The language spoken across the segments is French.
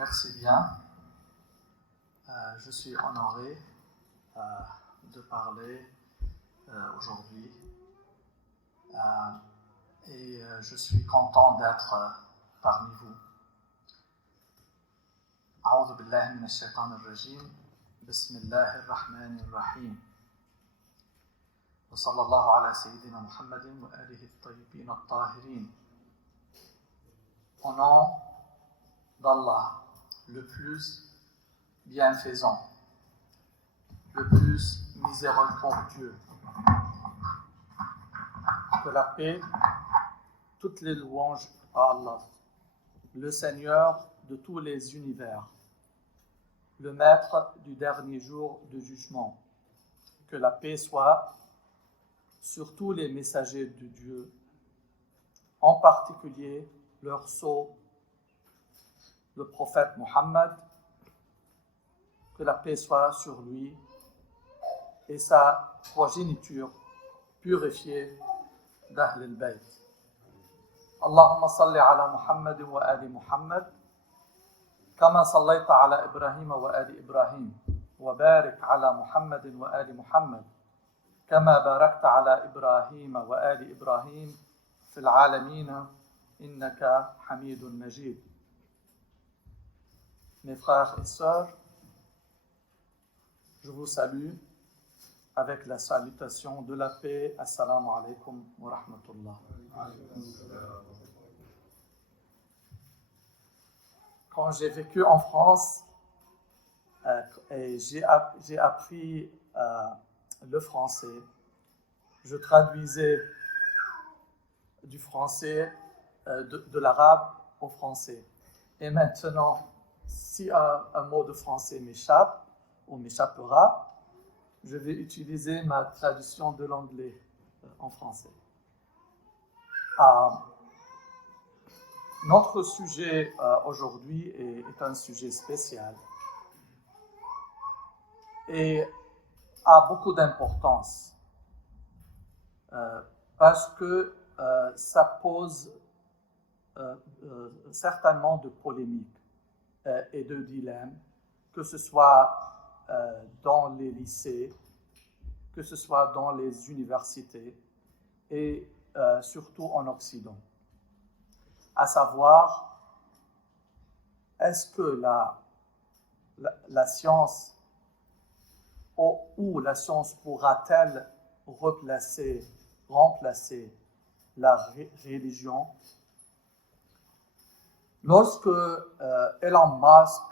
Merci bien. Je suis honoré de parler aujourd'hui et je suis content d'être parmi vous. أعوذ بالله من الشيطان الرجيم بسم الله الرحمن الرحيم وصلى الله على سيدنا محمد وآله الطيبين الطاهرين. Au nom d'Allah, le plus bienfaisant, le plus miséricordieux, que la paix, toutes les louanges à Allah, le Seigneur de tous les univers, le maître du dernier jour de jugement, que la paix soit sur tous les messagers de Dieu, en particulier leur sceau, le prophète Mohammed, que la paix soit sur lui et sa progéniture purifiée d'Ahl al-Bayt. Allahumma salli ala Muhammad wa ali Muhammad كما صليت على إبراهيم وآل إبراهيم وبارك على محمد وآل محمد كما باركت على إبراهيم وآل إبراهيم في العالمين إنك حميد مجيد. Mes frères et sœurs, je vous salue avec la salutation de la paix. Assalamu alaikum wa rahmatullah. Quand j'ai vécu en France et j'ai appris le français, je traduisais du français, de l'arabe au français. Et maintenant, si un mot de français m'échappe ou m'échappera, je vais utiliser ma traduction de l'anglais en français. Notre sujet aujourd'hui est un sujet spécial et a beaucoup d'importance parce que ça pose certainement de polémiques et de dilemmes, que ce soit dans les lycées, que ce soit dans les universités et surtout en Occident. À savoir, est-ce que la science ou la science pourra-t-elle remplacer la religion? Lorsque Elon Musk,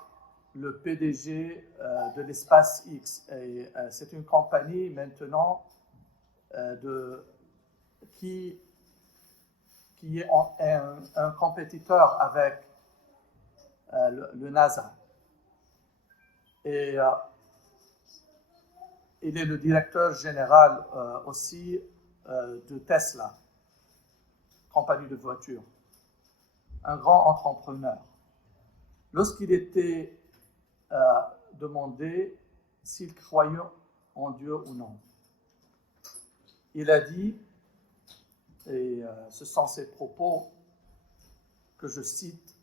le PDG de l'EspaceX, et c'est une compagnie maintenant qui est un compétiteur avec le NASA. Et il est le directeur général aussi de Tesla, compagnie de voitures. Un grand entrepreneur. Lorsqu'il était demandé s'il croyait en Dieu ou non, il a dit, et ce sont ses propos que je cite,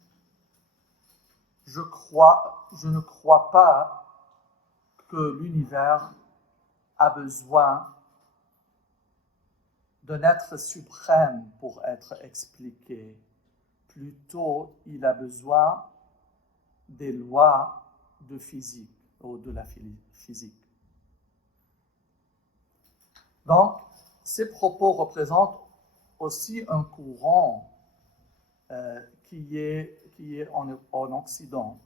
je ne crois pas que l'univers a besoin d'un être suprême pour être expliqué. Plutôt, il a besoin des lois de physique ou de la physique. Donc, ces propos représentent aussi un courant qui est en Occident.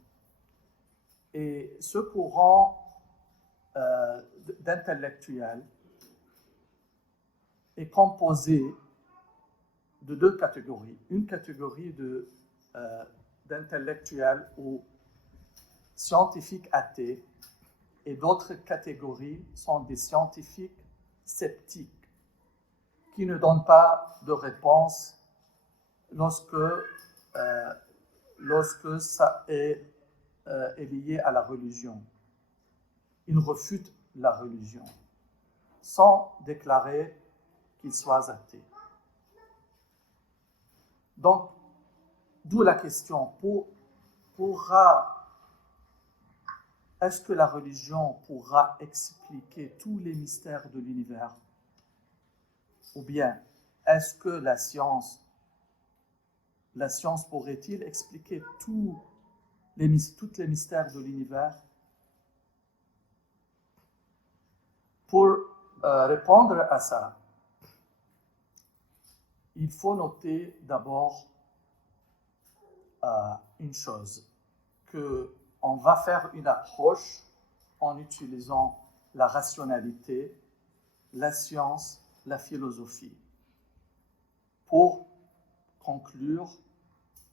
Et ce courant d'intellectuels est composé de deux catégories. Une catégorie d'intellectuels ou scientifiques athées et d'autres catégories sont des scientifiques sceptiques qui ne donnent pas de réponse lorsque ça est lié à la religion. Ils refutent la religion sans déclarer qu'ils soient athées. Donc, d'où la question, est-ce que la religion pourra expliquer tous les mystères de l'univers? Ou bien, est-ce que la science pourrait-il expliquer tous les mystères de l'univers? Pour répondre à ça, il faut noter d'abord une chose, qu'on va faire une approche en utilisant la rationalité, la science, la philosophie, pour conclure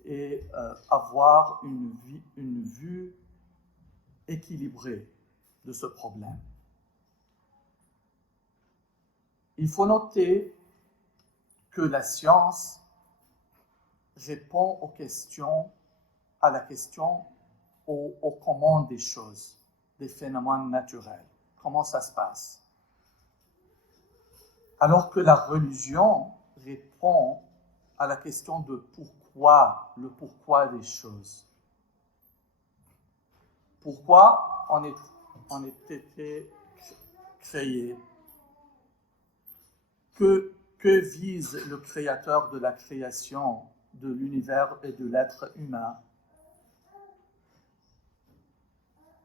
et avoir une vue équilibrée de ce problème. Il faut noter que la science répond à la question au comment des choses, des phénomènes naturels, comment ça se passe. Alors que la religion répond à la question de le pourquoi des choses. Pourquoi on a été créé? Que vise le créateur de la création, de l'univers et de l'être humain?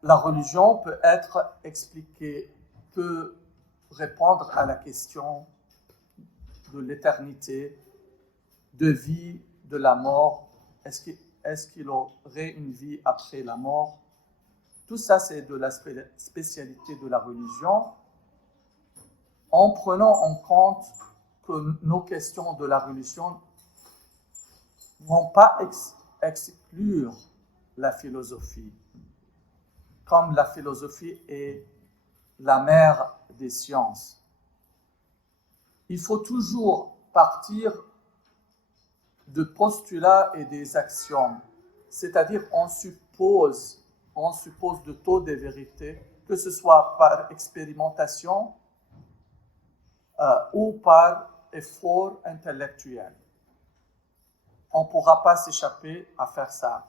La religion peut être expliquée, peut répondre à la question de l'éternité, de vie, de la mort. Est-ce qu'il aurait une vie après la mort? Tout ça, c'est de la spécialité de la religion, en prenant en compte que nos questions de la religion ne vont pas exclure la philosophie, comme la philosophie est la mère des sciences. Il faut toujours partir de postulats et des axiomes, c'est-à-dire on suppose de taux de vérité, que ce soit par expérimentation ou par effort intellectuel. On ne pourra pas s'échapper à faire ça.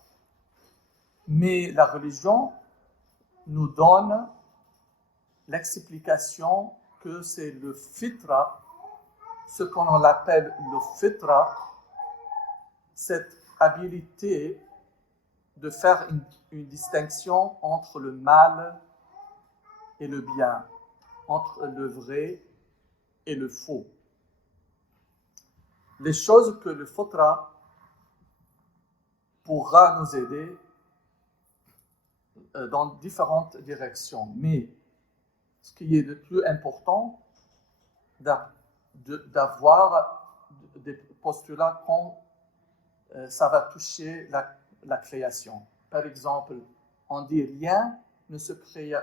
Mais la religion nous donne l'explication que c'est le fitra, ce qu'on appelle le fitra, cette habilité de faire une distinction entre le mal et le bien, entre le vrai et le faux. Les choses que le fitra pourra nous aider dans différentes directions. Mais ce qui est le plus important, d'avoir des postulats quand ça va toucher la création. Par exemple, on dit rien ne se crée,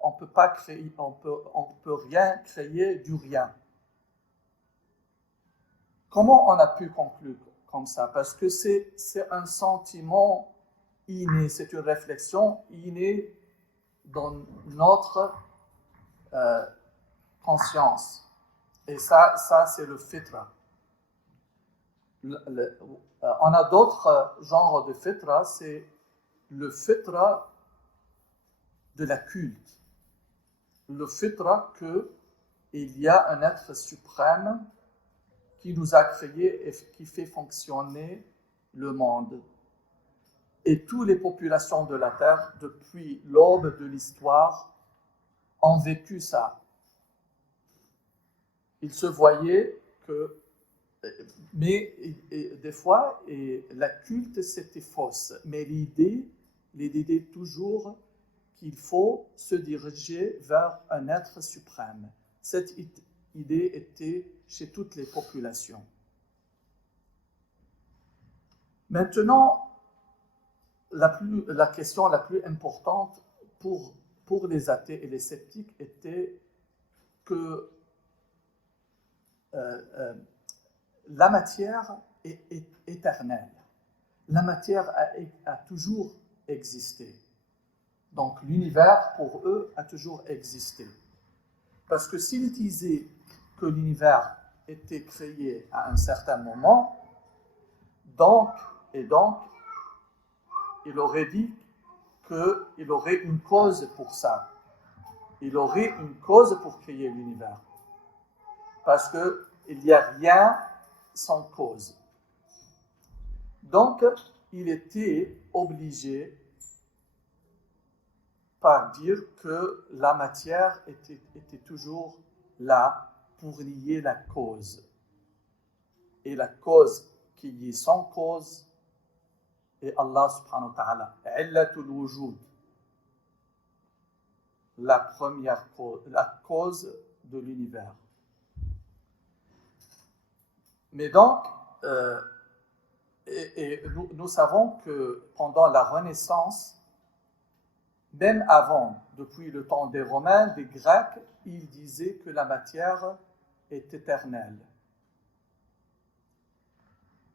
on peut pas créer, on peut rien créer du rien. Comment on a pu conclure comme ça? Parce que c'est un sentiment inné, c'est une réflexion innée dans notre conscience. Et ça c'est le fitra. On a d'autres genres de fitra, c'est le fitra de la culte. Le fitra qu'il y a un être suprême qui nous a créés et qui fait fonctionner le monde. Et toutes les populations de la Terre, depuis l'aube de l'histoire, ont vécu ça. Ils se voyaient que... Mais des fois, la culte, c'était fausse. Mais l'idée toujours qu'il faut se diriger vers un être suprême. Cette idée était chez toutes les populations. Maintenant, la question la plus importante pour les athées et les sceptiques était que la matière est éternelle. La matière a toujours existé. Donc l'univers, pour eux, a toujours existé. Parce que s'ils disaient que l'univers était créé à un certain moment, donc il aurait dit qu'il aurait une cause pour ça. Il aurait une cause pour créer l'univers. Parce qu'il n'y a rien sans cause. Donc, il était obligé par dire que la matière était toujours là pour nier la cause. Et la cause qui est sans cause est Allah subhanahu wa ta'ala. Illatul wujud. La première cause, la cause de l'univers. Mais donc, nous savons que pendant la Renaissance, même avant, depuis le temps des Romains, des Grecs, ils disaient que la matière est éternelle.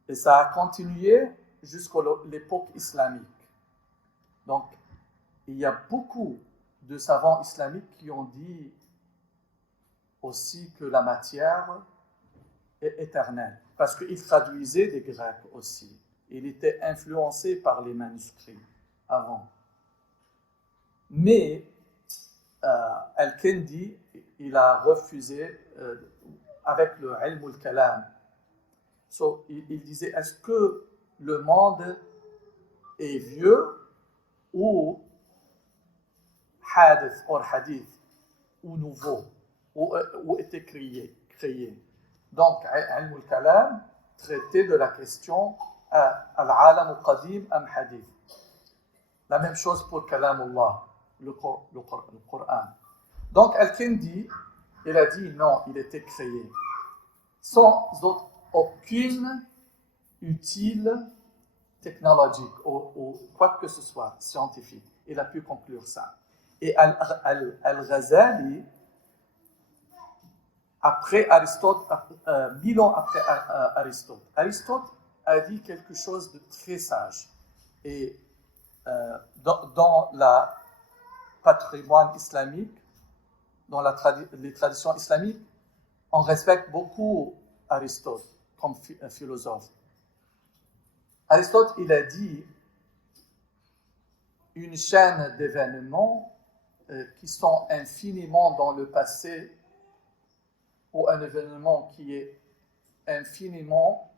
Et ça a continué jusqu'à l'époque islamique. Donc, il y a beaucoup de savants islamiques qui ont dit aussi que la matière est éternelle, parce qu'ils traduisaient des Grecs aussi. Il était influencé par les manuscrits avant. Mais Al-Kindi, il a refusé avec le ilm al-kalam. Il disait, est-ce que le monde est vieux ou hadith ou hadith ou nouveau ou était créé. Donc, ilm al-kalam traitait de la question al-alam al-qadim am hadith. La même chose pour kalam Allah, le Coran. Donc, Al-Kindi, il a dit non, il était créé. Sans aucune utile technologique ou quoi que ce soit scientifique. Il a pu conclure ça. Et Al-Ghazali, après Aristote, 1000 ans après Aristote a dit quelque chose de très sage. Et dans le patrimoine islamique, dans les traditions islamiques, on respecte beaucoup Aristote comme philosophe. Aristote, il a dit une chaîne d'événements qui sont infiniment dans le passé ou un événement qui est infiniment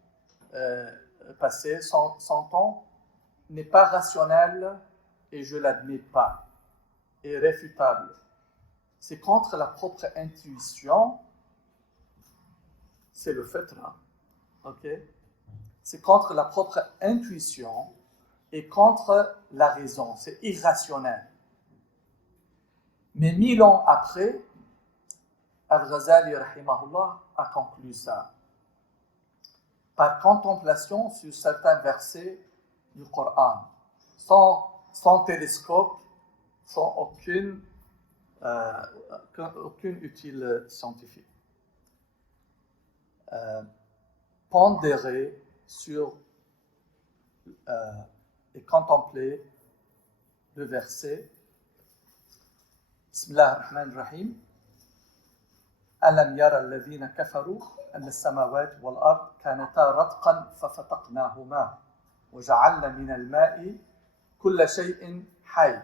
passé, sans temps, n'est pas rationnel et je ne l'admets pas, est réfutable. C'est contre la propre intuition, c'est le fait là, ok? C'est contre la propre intuition et contre la raison, c'est irrationnel. Mais 1000 ans après, Al-Ghazali, rahimahullah, a conclu ça. Par contemplation sur certains versets du Coran, sans télescope, sans aucune utile scientifique. Pondérer sur et contempler le verset. Bismillah ar-Rahman ar-Rahim. ألم يرى الذين كفروا أن السماوات والأرض كانتا رتقا ففتقناهما وجعلنا من الماء كل شيء حي.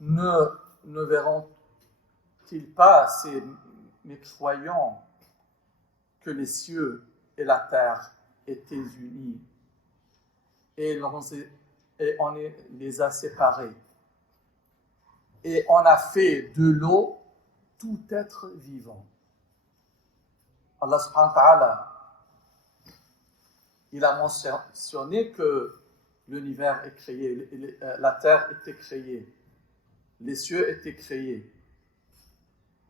Ne verront-ils pas, ces mécroyants, que les cieux et la terre étaient unis et on les a séparés et on a fait de l'eau tout être vivant. Allah subhanahu wa ta'ala, il a mentionné que l'univers est créé, la terre était créée, les cieux étaient créés.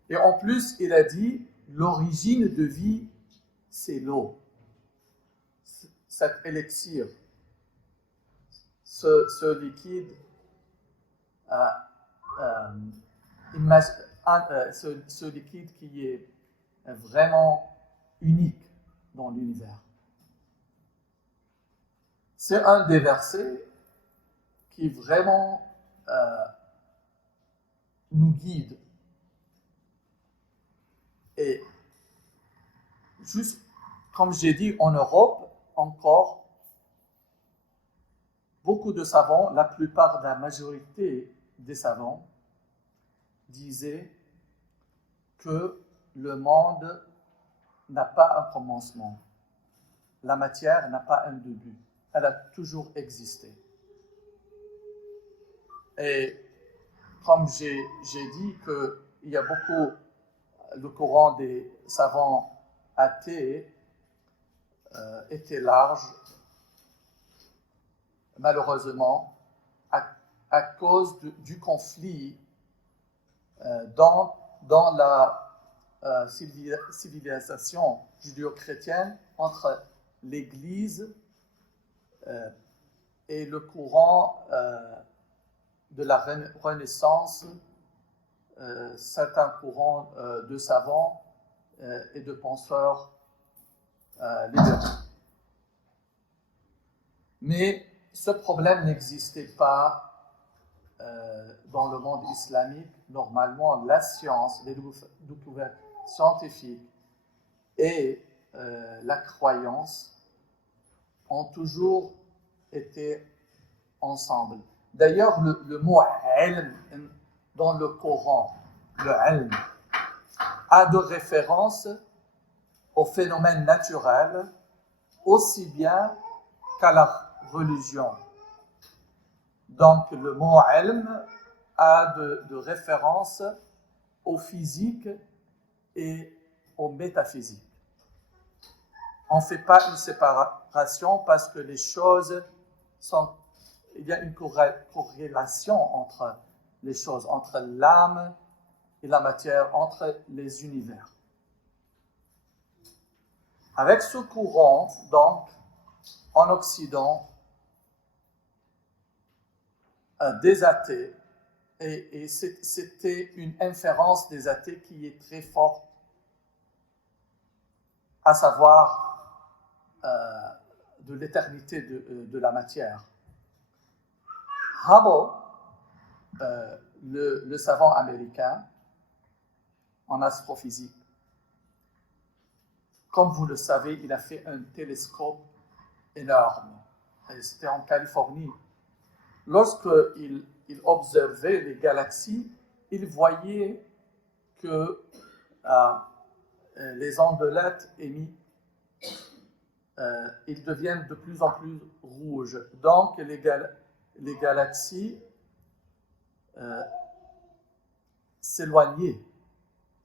Et en plus, il a dit, l'origine de vie, c'est l'eau. Cet élixir, ce liquide, ce liquide qui est vraiment unique dans l'univers. C'est un des versets qui vraiment nous guide. Et juste comme j'ai dit, en Europe, encore, beaucoup de savants, la plupart de la majorité des savants, disaient que le monde n'a pas un commencement. La matière n'a pas un début. Elle a toujours existé. Et comme j'ai dit qu'il y a beaucoup, le courant des savants athées était large, malheureusement, à cause du conflit dans la civilisation judéo-chrétienne entre l'Église et le courant de la Renaissance, certains courants de savants et de penseurs libéraux. Mais ce problème n'existait pas dans le monde islamique. Normalement, la science, les découvertes scientifiques et la croyance ont toujours été ensemble. D'ailleurs, le mot « ilm » dans le Coran, le « ilm », a de référence au phénomène naturel aussi bien qu'à la religion. Donc, le mot « ilm » a de référence au physique et au métaphysique. On ne fait pas une séparation parce que les choses sont... Il y a une corrélation entre les choses, entre l'âme et la matière, entre les univers. Avec ce courant, donc, en Occident, des athées, et c'était une inférence des athées qui est très forte, à savoir de l'éternité de la matière. Hubble, le savant américain en astrophysique, comme vous le savez, il a fait un télescope énorme. Et c'était en Californie. Lorsqu'il observait les galaxies, il voyait que les ondelettes émises, ils deviennent de plus en plus rouges. Donc, les galaxies s'éloignaient.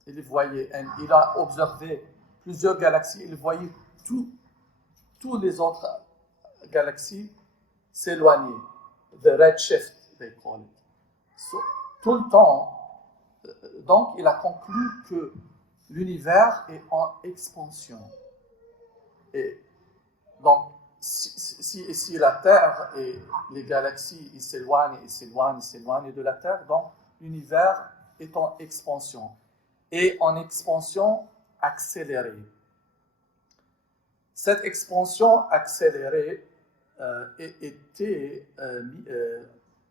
Il les voyait. Il a observé plusieurs galaxies. Il voyait toutes les autres galaxies s'éloigner. The redshift, they call it. So, tout le temps. Donc, il a conclu que l'univers est en expansion. Et donc, si la Terre et les galaxies ils s'éloignent de la Terre, donc l'univers est en expansion. Et en expansion accélérée. Cette expansion accélérée était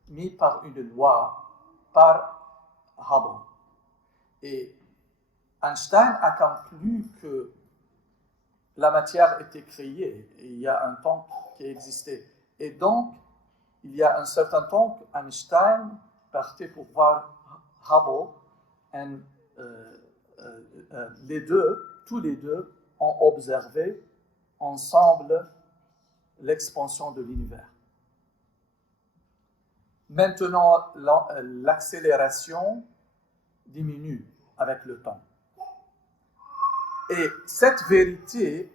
mise par une loi, par Hubble. Et Einstein a conclu que la matière était créée, et il y a un temps qui existait. Et donc, il y a un certain temps qu'Einstein partait pour voir Hubble, et tous les deux ont observé ensemble l'expansion de l'univers. Maintenant, l'accélération diminue avec le temps. Et cette vérité,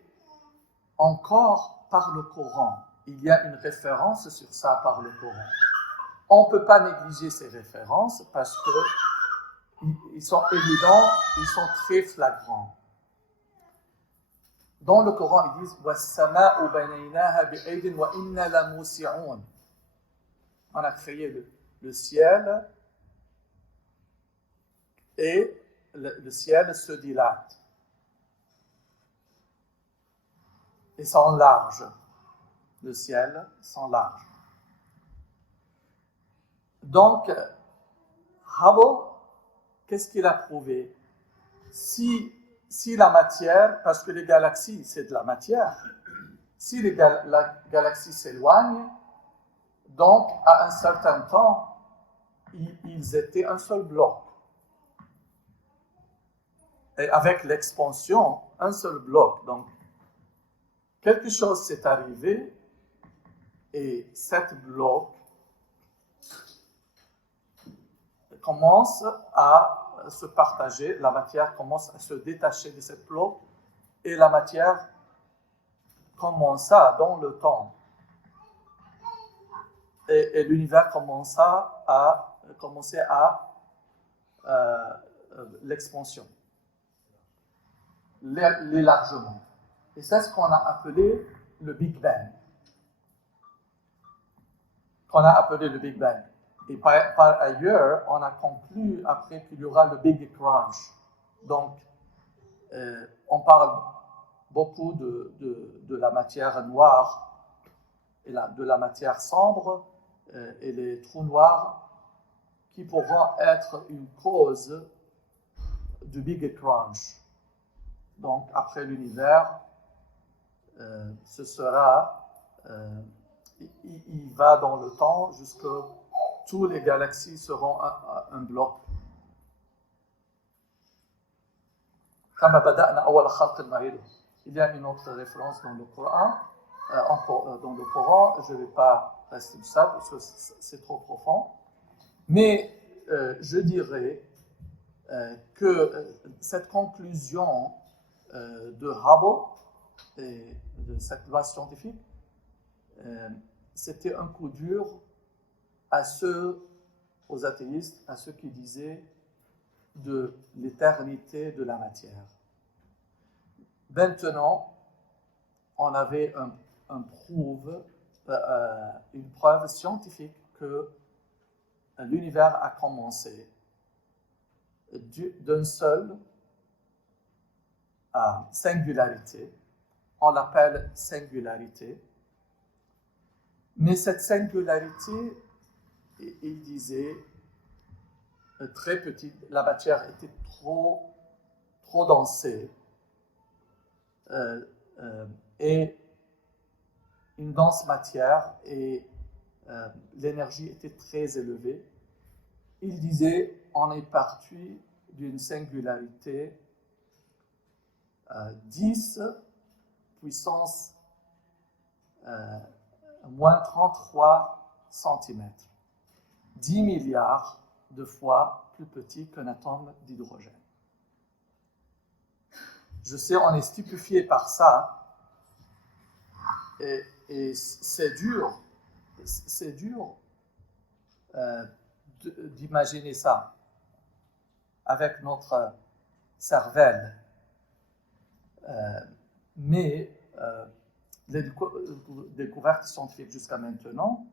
encore par le Coran, il y a une référence sur ça par le Coran. On ne peut pas négliger ces références parce qu'ils sont évidents, ils sont très flagrants. Dans le Coran, ils disent وَالسَّمَاءُ بَنَيْنَاهَا بِأَيْدٍ وَإِنَّا لَمُوسِعُونَ. On a créé le ciel et le ciel se dilate. Et sont larges. Le ciel sont larges. Donc, Hubble, qu'est-ce qu'il a prouvé? Si la matière, parce que les galaxies, c'est de la matière, si la galaxie s'éloigne, Donc, à un certain temps, ils étaient un seul bloc. Et avec l'expansion, un seul bloc. Donc, quelque chose s'est arrivé et cet bloc commence à se partager, la matière commence à se détacher de cette bloc et la matière commença dans le temps. Et l'univers commençait à l'expansion, l'élargement. Et c'est ce qu'on a appelé le Big Bang. Et par ailleurs, on a conclu après qu'il y aura le Big Crunch. Donc, on parle beaucoup de la matière noire et de la matière sombre et les trous noirs qui pourront être une cause du Big Crunch. Donc, après l'univers, ce sera... il va dans le temps jusqu'à toutes les galaxies seront un bloc. Il y a une autre référence dans le Coran. Je ne vais pas rester sur ça parce que c'est trop profond. Mais je dirais que cette conclusion de Hubble et de cette loi scientifique, c'était un coup dur aux athéistes, à ceux qui disaient de l'éternité de la matière. Maintenant, on avait une preuve scientifique que l'univers a commencé d'une seule singularité. On l'appelle singularité. Mais cette singularité, il disait, très petite, la matière était trop densée et une dense matière et l'énergie était très élevée. Il disait, on est parti d'une singularité 10 puissance moins 33 cm. 10 milliards de fois plus petit qu'un atome d'hydrogène. Je sais, on est stupéfié par ça, et c'est dur d'imaginer ça avec notre cervelle. Mais les découvertes scientifiques jusqu'à maintenant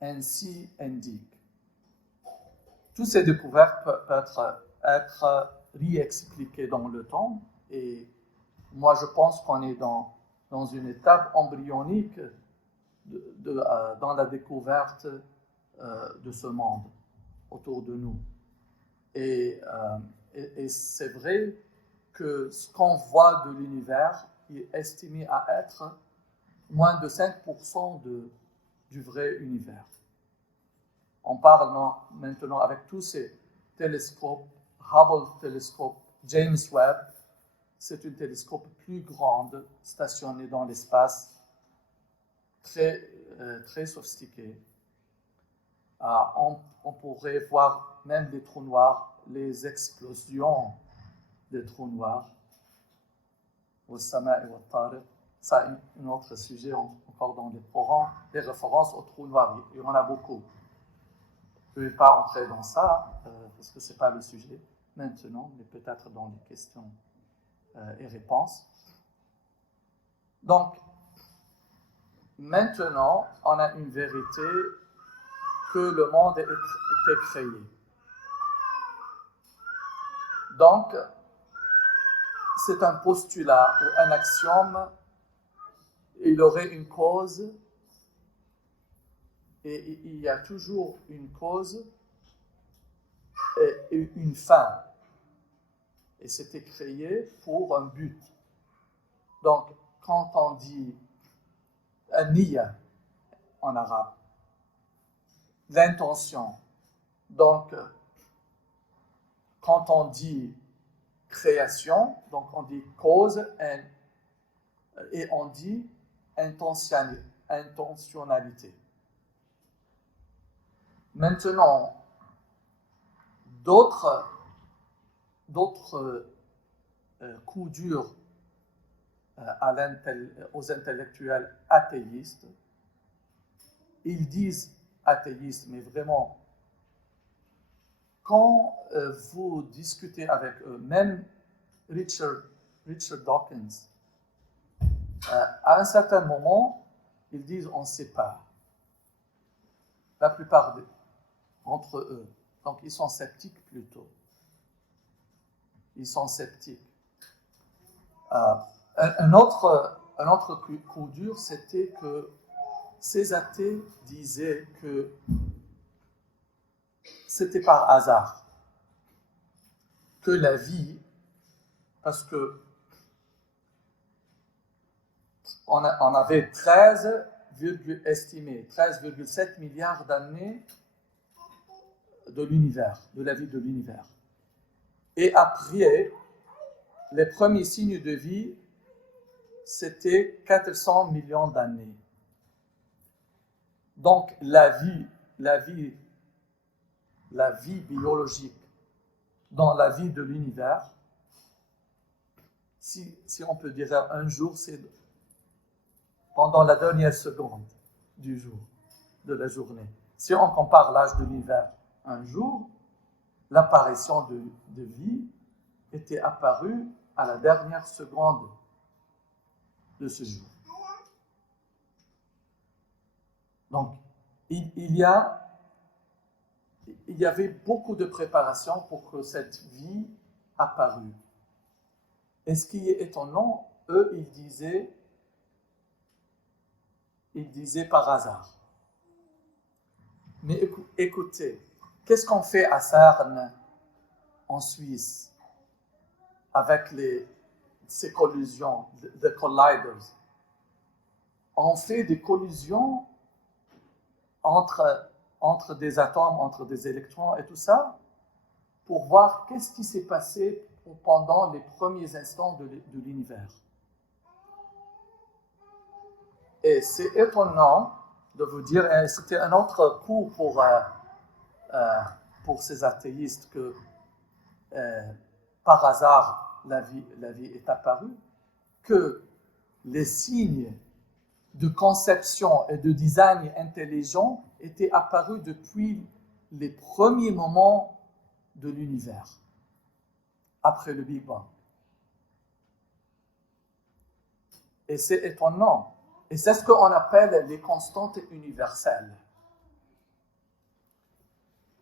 ainsi indiquent. Toutes ces découvertes peuvent être réexpliquées dans le temps, et moi je pense qu'on est dans une étape embryonique dans la découverte de ce monde autour de nous. Et c'est vrai que ce qu'on voit de l'univers est estimé à être moins de 5% du vrai univers. On parle maintenant avec tous ces télescopes, Hubble télescope, James Webb, c'est un télescope plus grand stationné dans l'espace, très sophistiqué. On pourrait voir même des trous noirs, les explosions des trous noirs. Ça, c'est un autre sujet encore dans les Corans, les références aux trous noirs. Il y en a beaucoup. Je ne vais pas entrer dans ça, parce que ce n'est pas le sujet maintenant, mais peut-être dans les questions et réponses. Donc, maintenant, on a une vérité que le monde était créé. Donc, c'est un postulat ou un axiome. Il aurait une cause, et il y a toujours une cause et une fin. Et c'était créé pour un but. Donc, quand on dit niya en arabe, l'intention. Donc, quand on dit création, donc on dit cause et on dit intentionnalité. Maintenant, d'autres coups durs aux intellectuels athéistes, ils disent athéistes, mais vraiment, quand vous discutez avec eux, même Richard Dawkins, à un certain moment, ils disent on ne sait pas. La plupart d'entre eux. Donc, ils sont sceptiques plutôt. Ils sont sceptiques. Un autre coup dur, c'était que ces athées disaient que c'était par hasard que la vie, parce que on avait 13,7 milliards d'années de l'univers, de la vie de l'univers. Et après, les premiers signes de vie, c'était 400 millions d'années. Donc, la vie biologique dans la vie de l'univers, si on peut dire un jour, c'est pendant la dernière seconde du jour, de la journée. Si on compare l'âge de l'univers un jour, l'apparition de vie était apparue à la dernière seconde de ce jour. Donc, il y avait beaucoup de préparation pour que cette vie apparût. Et ce qui est étonnant, eux, ils disaient par hasard. Mais écoutez, qu'est-ce qu'on fait à CERN, en Suisse, avec ces collisions, the colliders? On fait des collisions entre des atomes, entre des électrons et tout ça, pour voir qu'est-ce qui s'est passé pendant les premiers instants de l'univers. Et c'est étonnant de vous dire, et c'était un autre coup pour ces athéistes que par hasard la vie est apparue, que les signes de conception et de design intelligent étaient apparus depuis les premiers moments de l'univers, après le Big Bang. Et c'est étonnant. Et c'est ce qu'on appelle les constantes universelles.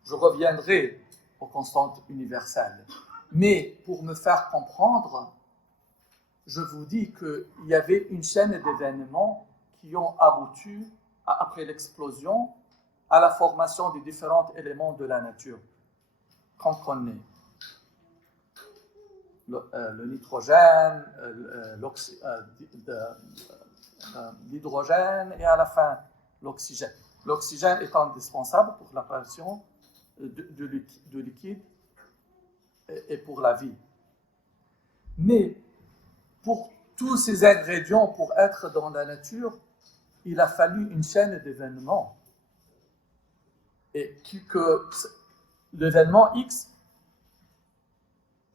Je reviendrai aux constantes universelles. Mais pour me faire comprendre, je vous dis qu'il y avait une chaîne d'événements qui ont abouti, après l'explosion, à la formation des différents éléments de la nature qu'on connaît. Le nitrogène, l'hydrogène et à la fin l'oxygène. L'oxygène est indispensable pour l'apparition de liquide et pour la vie. Mais pour tous ces ingrédients, pour être dans la nature, il a fallu une chaîne d'événements. Et que l'événement X,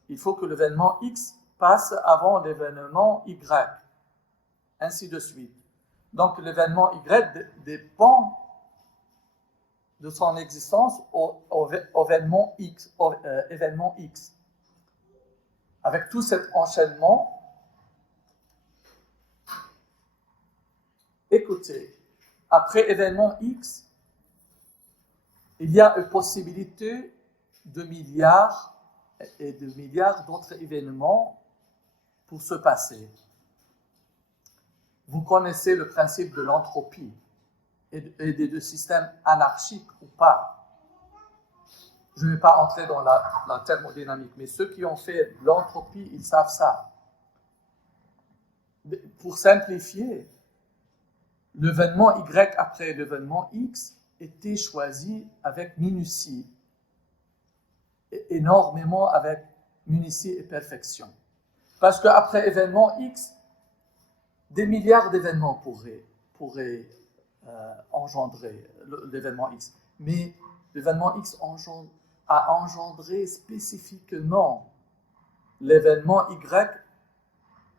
il faut que l'événement X passe avant l'événement Y, ainsi de suite. Donc l'événement Y dépend de son existence au événement X, Avec tout cet enchaînement, écoutez, après événement X, il y a une possibilité de milliards et de milliards d'autres événements pour se passer. Vous connaissez le principe de l'entropie et des deux systèmes anarchiques ou pas. Je ne vais pas entrer dans la thermodynamique, mais ceux qui ont fait l'entropie, ils savent ça. Pour simplifier, l'événement Y après l'événement X été choisi avec minutie, énormément avec minutie et perfection. Parce qu'après événement X, des milliards d'événements pourraient engendrer l'événement X. Mais l'événement X a engendré spécifiquement l'événement Y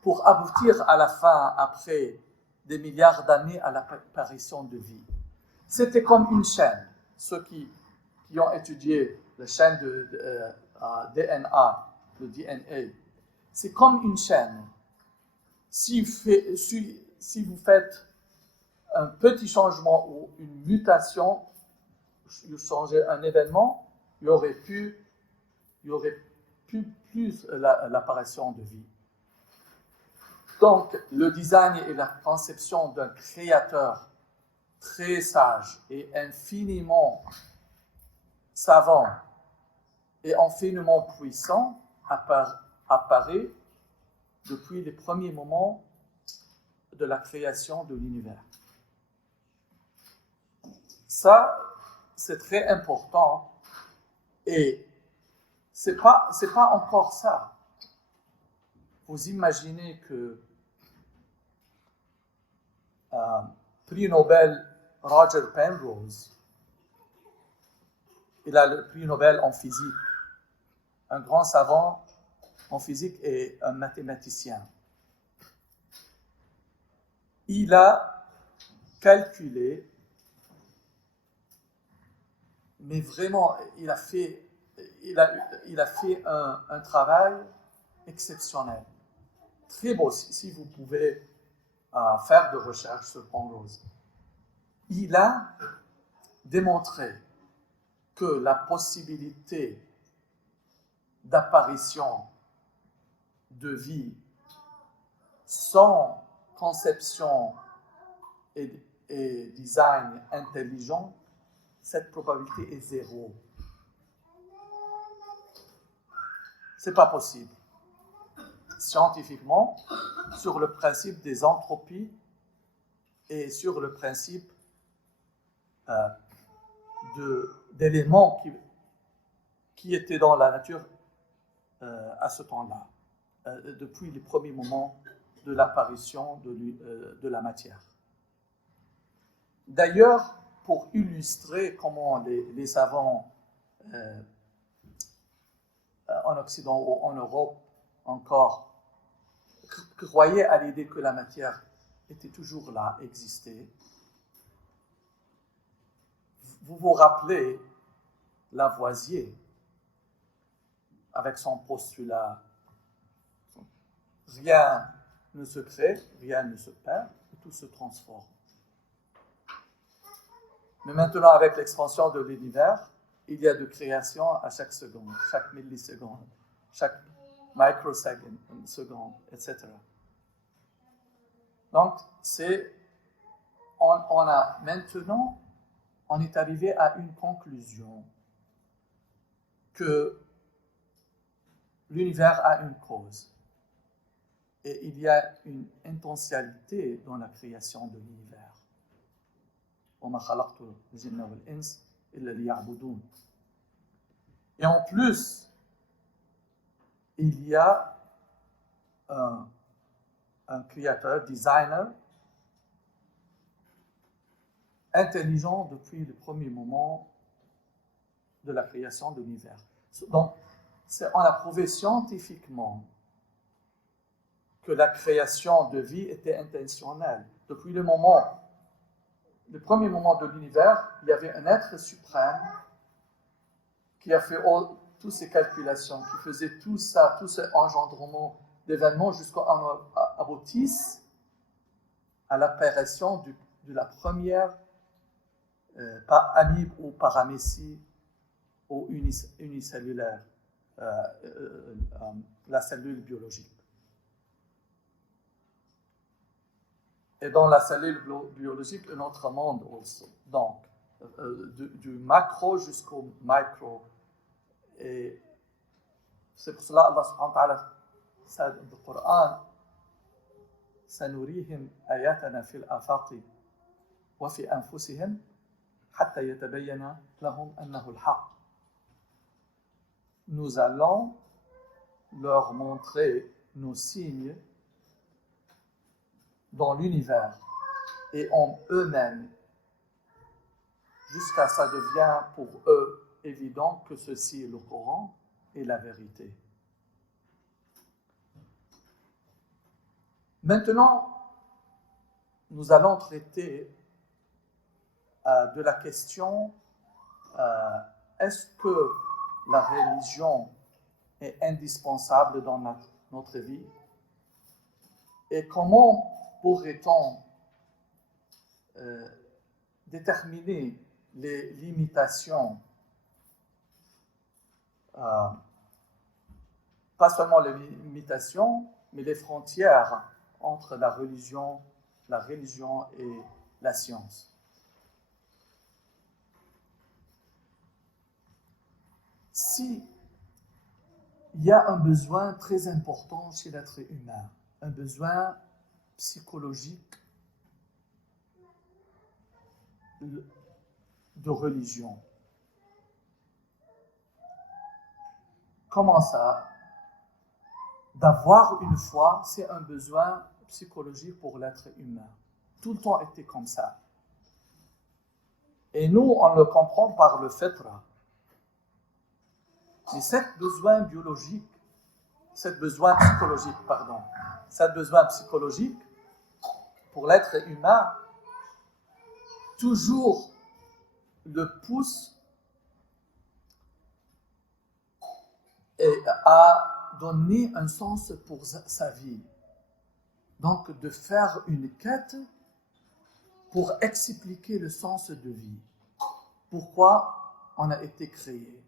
pour aboutir à la fin, après des milliards d'années, à l'apparition de vie. C'était comme une chaîne. Ceux qui ont étudié la chaîne de DNA, le DNA, c'est comme une chaîne. Si vous faites un petit changement ou une mutation, vous changez un événement, il y aurait plus l'apparition de vie. Donc, le design et la conception d'un créateur très sage et infiniment savant et infiniment puissant apparaît depuis les premiers moments de la création de l'univers. Ça, c'est très important et c'est pas encore ça. Vous imaginez que prix Nobel Roger Penrose, il a le prix Nobel en physique, un grand savant en physique et un mathématicien. Il a calculé, mais vraiment, il a fait un travail exceptionnel, très beau. Si vous pouvez faire de recherche sur Penrose, il a démontré que la possibilité d'apparition de vie sans conception et design intelligent, cette probabilité est zéro. C'est pas possible. Scientifiquement, sur le principe des entropies et sur le principe d'éléments qui étaient dans la nature à ce temps-là, depuis les premiers moments de l'apparition de la matière. D'ailleurs, pour illustrer comment les savants en Occident ou en Europe encore croyaient à l'idée que la matière était toujours là, existait, vous vous rappelez Lavoisier avec son postulat « Rien ne se crée, rien ne se perd, tout se transforme ». Mais maintenant, avec l'expansion de l'univers, il y a de création à chaque seconde, chaque milliseconde, chaque microseconde, etc. Donc, maintenant, on est arrivé à une conclusion que l'univers a une cause. Et il y a une intentionnalité dans la création de l'univers. وَمَا خَلَقْتُ الْجِنَّ وَالْإِنسَ إِلَّا لِيَعْبُدُونَ. Et en plus, il y a un créateur, designer, intelligent depuis le premier moment de la création de l'univers. Donc, on a prouvé scientifiquement que la création de vie était intentionnelle. Depuis le premier moment de l'univers, il y avait un être suprême qui a fait toutes ces calculations, qui faisait tout ça, tout ce engendrement d'événements jusqu'à aboutisse à l'apparition de la première amibe ou paramécie ou unicellulaire, la cellule biologique. Et dans la cellule biologique, un autre monde aussi. Donc, du macro jusqu'au micro. Et c'est pour cela Allah subhanahu wa ta'ala dit dans le Coran سنريهم آياتنا في الآفاق وفي أنفسهم حتى يتبين لهم أنه الحق. Nous allons leur montrer nos signes dans l'univers et en eux-mêmes, jusqu'à ce que ça devienne pour eux évident que ceci est le Coran et la vérité. Maintenant, nous allons traiter de la question est-ce que la religion est indispensable dans notre vie et comment pourrait-on déterminer les limitations, pas seulement les limitations, mais les frontières entre la religion et la science. Si il y a un besoin très important chez l'être humain, un besoin psychologique de religion. Comment ça? D'avoir une foi, c'est un besoin psychologique pour l'être humain. Tout le temps était comme ça. Et nous, on le comprend par le fitra. Mais ce besoin psychologique pour l'être humain, toujours le pousse à donner un sens pour sa vie. Donc, de faire une quête pour expliquer le sens de vie. Pourquoi on a été créé.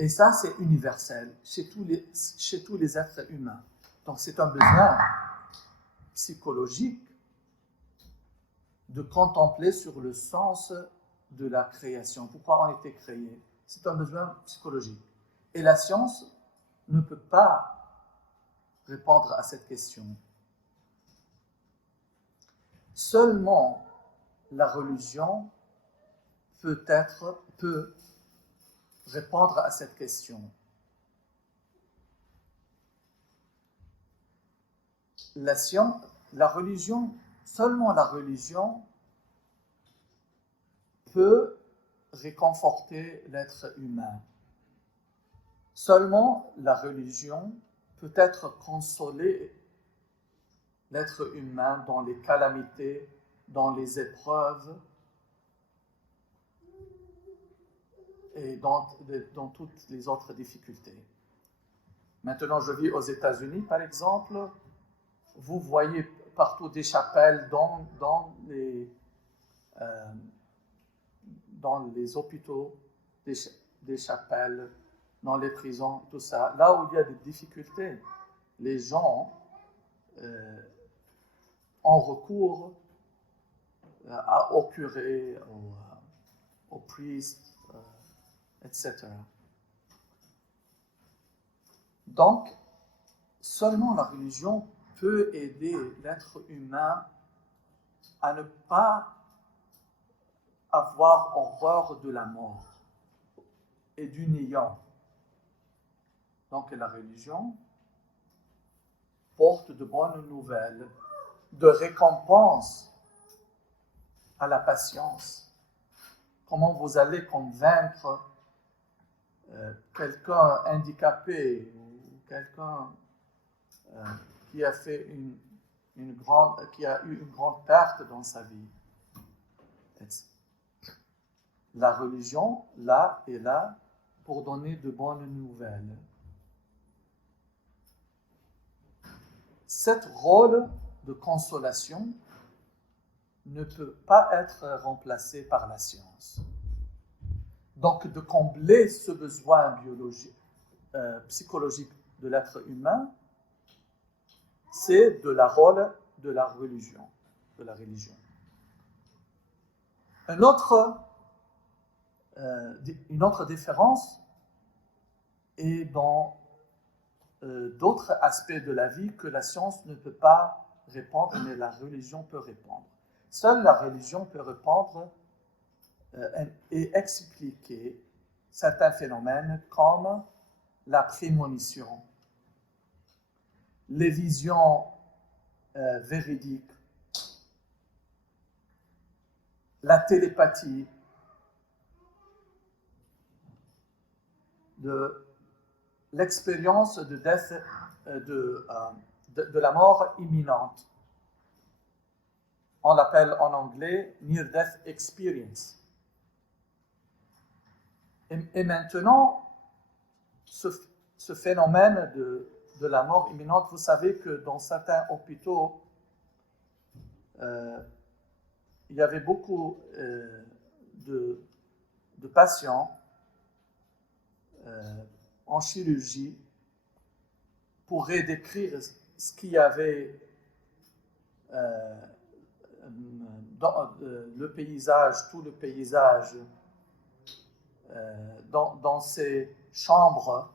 Et ça, c'est universel chez tous les êtres humains. Donc, c'est un besoin psychologique de contempler sur le sens de la création. Pourquoi on a été créé? C'est un besoin psychologique. Et la science ne peut pas répondre à cette question. Seulement la religion peut répondre à cette question. Seulement la religion peut réconforter l'être humain. Seulement la religion peut être consoler l'être humain dans les calamités, dans les épreuves et dans toutes les autres difficultés. Maintenant, je vis aux États-Unis, par exemple. Vous voyez partout des chapelles dans les hôpitaux, des chapelles, dans les prisons, tout ça. Là où il y a des difficultés, les gens ont recours au curé, au priest, etc. Donc, seulement la religion peut aider l'être humain à ne pas avoir horreur de la mort et du néant. Donc la religion porte de bonnes nouvelles, de récompenses à la patience. Comment vous allez convaincre quelqu'un handicapé ou quelqu'un qui a fait qui a eu une grande perte dans sa vie. La religion, là, est là pour donner de bonnes nouvelles. Ce rôle de consolation ne peut pas être remplacé par la science. Donc, de combler ce besoin psychologique de l'être humain, c'est le rôle de la religion. Une autre différence est dans d'autres aspects de la vie que la science ne peut pas répondre, mais la religion peut répondre. Seule la religion peut répondre et expliquer certains phénomènes comme la prémonition, les visions véridiques, la télépathie, de l'expérience de la mort imminente. On l'appelle en anglais near-death experience. Et maintenant, ce phénomène de la mort imminente, vous savez que dans certains hôpitaux, il y avait beaucoup de patients en chirurgie pourraient décrire ce qu'il y avait dans le paysage, tout le paysage dans ces chambres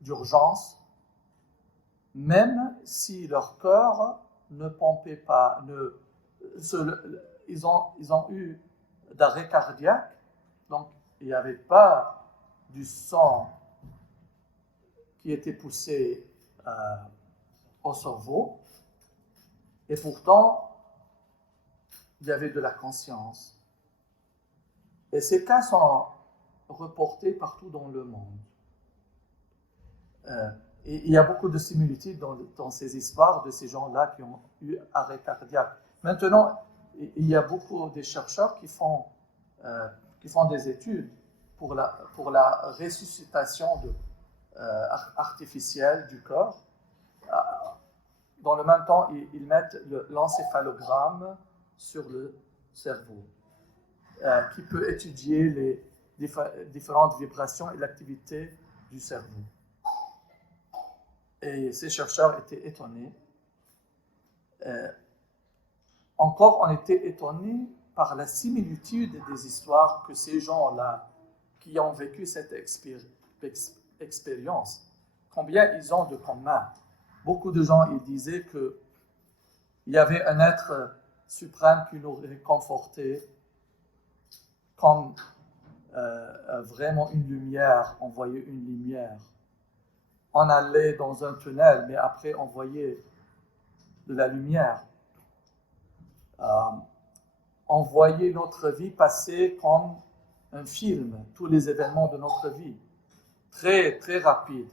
d'urgence, même si leur cœur ne pompait pas, ils ont eu d'arrêt cardiaque, donc il n'y avait pas du sang qui était poussé au cerveau, et pourtant il y avait de la conscience. Et ces cas sont reportés partout dans le monde. Et il y a beaucoup de similitudes dans ces histoires de ces gens-là qui ont eu arrêt cardiaque. Maintenant, il y a beaucoup de chercheurs qui font des études pour la ressuscitation artificielle du corps. Dans le même temps, ils mettent l'encéphalogramme sur le cerveau, qui peut étudier les différentes vibrations et l'activité du cerveau. Et ces chercheurs étaient étonnés. Encore, on était étonnés par la similitude des histoires que ces gens-là, qui ont vécu cette expérience, combien ils ont de commun. Beaucoup de gens ils disaient qu'il y avait un être suprême qui nous réconfortait, comme vraiment une lumière, on voyait une lumière. On allait dans un tunnel, mais après on voyait de la lumière. On voyait notre vie passer comme un film, tous les événements de notre vie, très, très rapide.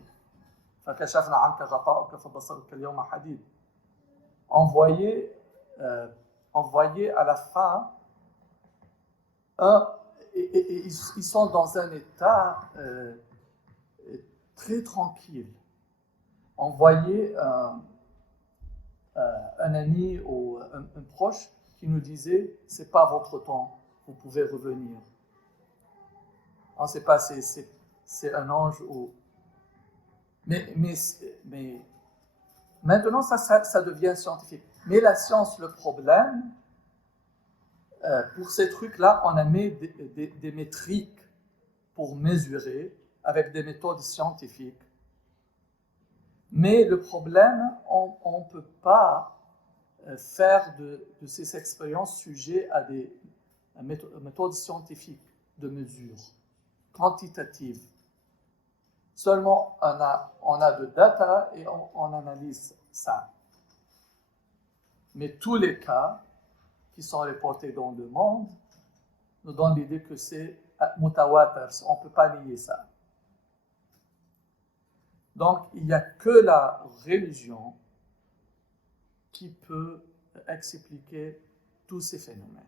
On voyait à la fin, ils sont dans un état très tranquille. On voyait un ami ou un proche qui nous disait « c'est pas votre temps, vous pouvez revenir ». On ne sait pas, c'est un ange ou... Mais maintenant, ça devient scientifique. Mais la science, le problème, pour ces trucs-là, on a mis des métriques pour mesurer avec des méthodes scientifiques. Mais le problème, on ne peut pas faire de ces expériences sujet à des méthodes scientifiques de mesure, quantitatives. Seulement, on a de data et on analyse ça. Mais tous les cas qui sont reportés dans le monde nous donnent l'idée que c'est mutawatir, on ne peut pas nier ça. Donc, il n'y a que la religion qui peut expliquer tous ces phénomènes.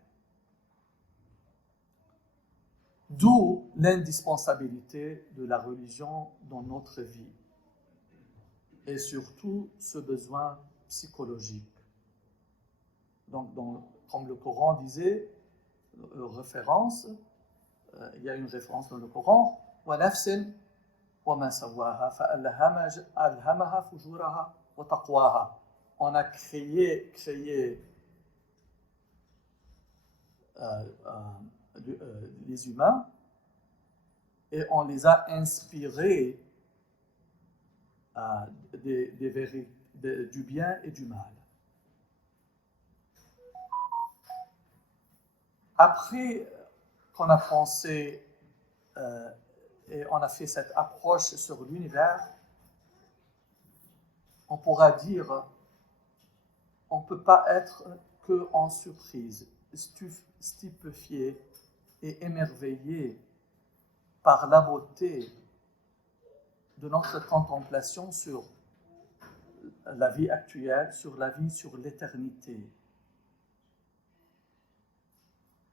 D'où l'indispensabilité de la religion dans notre vie et surtout ce besoin psychologique. Donc, comme le Coran disait, référence, il y a une référence dans le Coran, وَنَفْسٍ وَمَا سَوَّاهَا فَأَلْهَمَهَا فُجُورَهَا وَتَقْوَاهَا. On a créé les humains et on les a inspirés du bien et du mal. Après qu'on a pensé et on a fait cette approche sur l'univers, on pourra dire on ne peut pas être que en surprise, stupéfié et émerveillé par la beauté de notre contemplation sur la vie actuelle, sur la vie, sur l'éternité.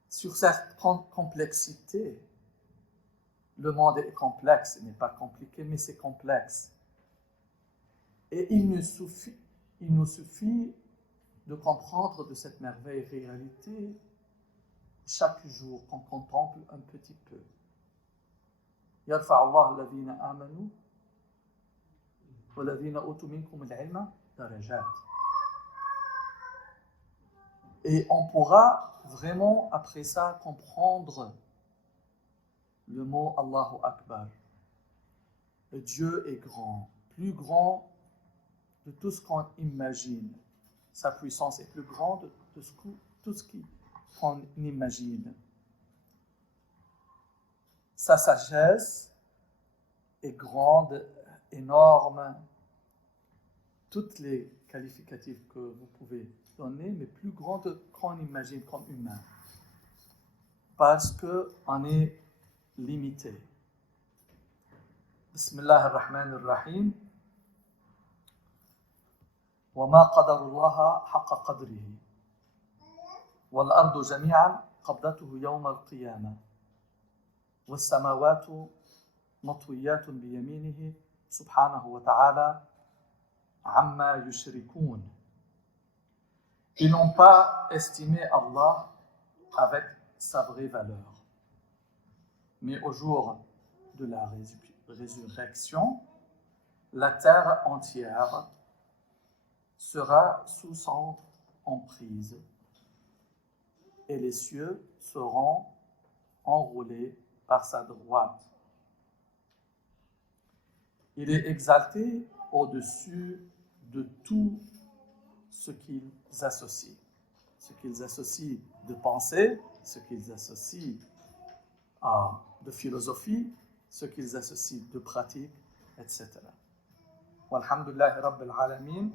Sur cette complexité, le monde est complexe, il n'est pas compliqué, mais c'est complexe. Et il nous suffit de comprendre de cette merveille réalité chaque jour qu'on contemple un petit peu. يرفع الله الذين آمنوا والذين أوتوا منكم العلم درجات. Et on pourra vraiment après ça comprendre le mot Allahu Akbar. Dieu est grand, plus grand de tout ce qu'on imagine. Sa puissance est plus grande de tout ce qu'on imagine. Sa sagesse est grande, énorme. Toutes les qualificatifs que vous pouvez donner, mais plus grande qu'on imagine comme humain. Parce qu'on est limité. Bismillah ar-Rahman ar-Rahim. وما قدر الله حق قدره والأرض جميعا قبضته يوم القيامة والسماوات مطويات بيمينه سبحانه وتعالى عما يشركون. Ils n'ont pas estimé Allah avec sa vraie valeur. Mais au jour de la résurrection, la terre entière sera sous son emprise et les cieux seront enroulés par sa droite. Il est exalté au-dessus de tout ce qu'ils associent. Ce qu'ils associent de pensée, ce qu'ils associent de philosophie, ce qu'ils associent de pratique, etc. Walhamdulillahi Rabbil Alamin.